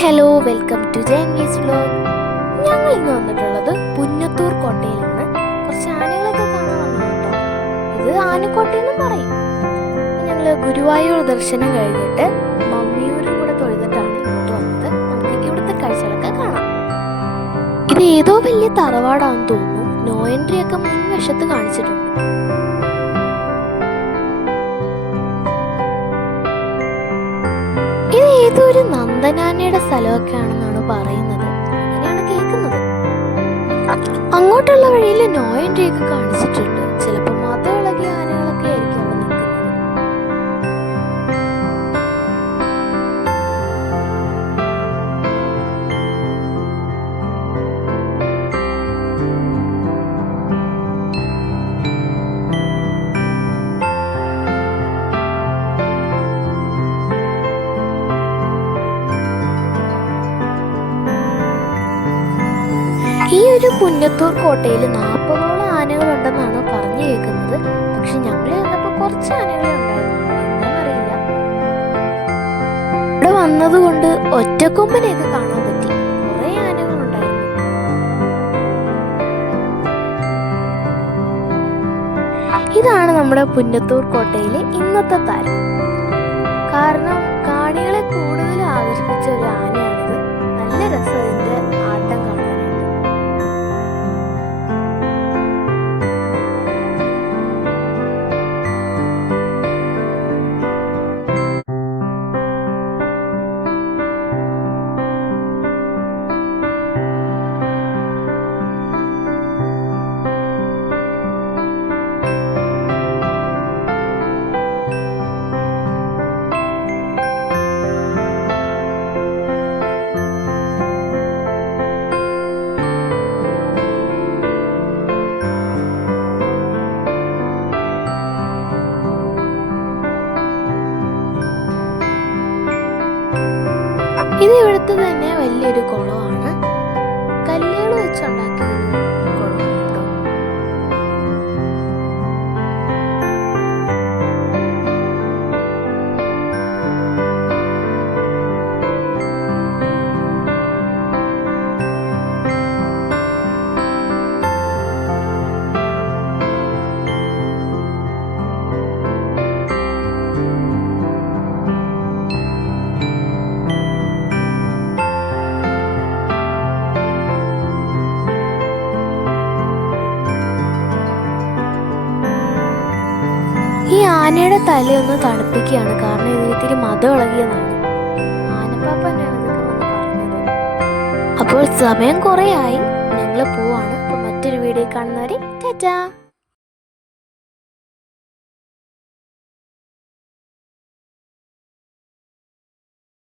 Hello, welcome to ജെൻവീസ് vlog. ഞങ്ങൾ ഇന്ന് വന്നിട്ടുള്ളത് പുന്നത്തൂർ കോട്ടയിലാണ്. കുറച്ച് ആനകളൊക്കെ കാണാൻ വന്നു കേട്ടോ. ഇത് ആനക്കോട്ടയെന്നും പറയും. ഞങ്ങൾ ഗുരുവായൂർ ദർശനം കഴിഞ്ഞിട്ട് മമ്മിയൂരും കൂടെ തൊഴുതിട്ടാണ് ഇങ്ങോട്ട് വന്നത്. നമുക്ക് ഇവിടുത്തെ കാഴ്ചകളൊക്കെ കാണാം. ഇത് ഏതോ വലിയ തറവാടാണെന്ന് തോന്നുന്നു. നോ എൻട്രി ഒക്കെ മുൻവശത്ത് കാണിച്ചിട്ടുണ്ട്. ഇത് ഏതൊരു നന്ദനാനയുടെ സ്ഥലമൊക്കെ ആണെന്നാണ് പറയുന്നത്. അങ്ങനെയാണ് കേൾക്കുന്നത്. അങ്ങോട്ടുള്ള വഴിയിൽ നോ എൻട്രി ഒക്കെ കാണിച്ചിട്ടുണ്ട്. ചിലപ്പോൾ മതം ഇളകിയ ആനകളൊക്കെ ആയിരിക്കും അവിടെ നിൽക്കുന്നത്. ഈ ഒരു പുന്നത്തൂർ കോട്ടയിൽ 40ഓളം ആനകളുണ്ടെന്നാണ് പറഞ്ഞു കേൾക്കുന്നത്. പക്ഷെ ഞങ്ങൾ ചെന്നപ്പോൾ കുറച്ച് ആനകളെ ഉണ്ടായിരുന്നു. എന്താണെന്നറിയില്ല. ഇവിടെ വന്നതുകൊണ്ട് ഒറ്റക്കൊമ്പനെയൊക്കെ കാണാൻ പറ്റി. കുറേ ആനകളുണ്ടായിരുന്നു. ഇതാണ് നമ്മുടെ പുന്നത്തൂർ കോട്ടയിലെ ഇന്നത്തെ താരം. കാരണം കാണികളെ കൂടുതൽ ആകർഷിച്ച ഒരു ആനയാണിത്. നല്ല രസം ഇതിന്റെ ആട്ടം കാണാൻ. ഇത് ഇവിടുത്തെ തന്നെ വലിയൊരു കുളമാണ്. കല്ലുകൾ വെച്ചുണ്ടാക്കിയ ഒരു കുളമാണ് കേട്ടോ. ഈ ആനയുടെ തലയൊന്ന് തണുപ്പിക്കുകയാണ്. കാരണം ഇതിന് ഇത്തിരി മതം ഇളകിയതാണ്. ആനപ്പാപ്പ തന്നെയാണ് ഇതൊക്കെ വന്ന് പറഞ്ഞത്. അപ്പോൾ സമയം കുറേ ആയി. ഞങ്ങൾ പോവാണ്. അപ്പോൾ മറ്റൊരു വീഡിയോ കാണുന്നവരെ ടാറ്റാ.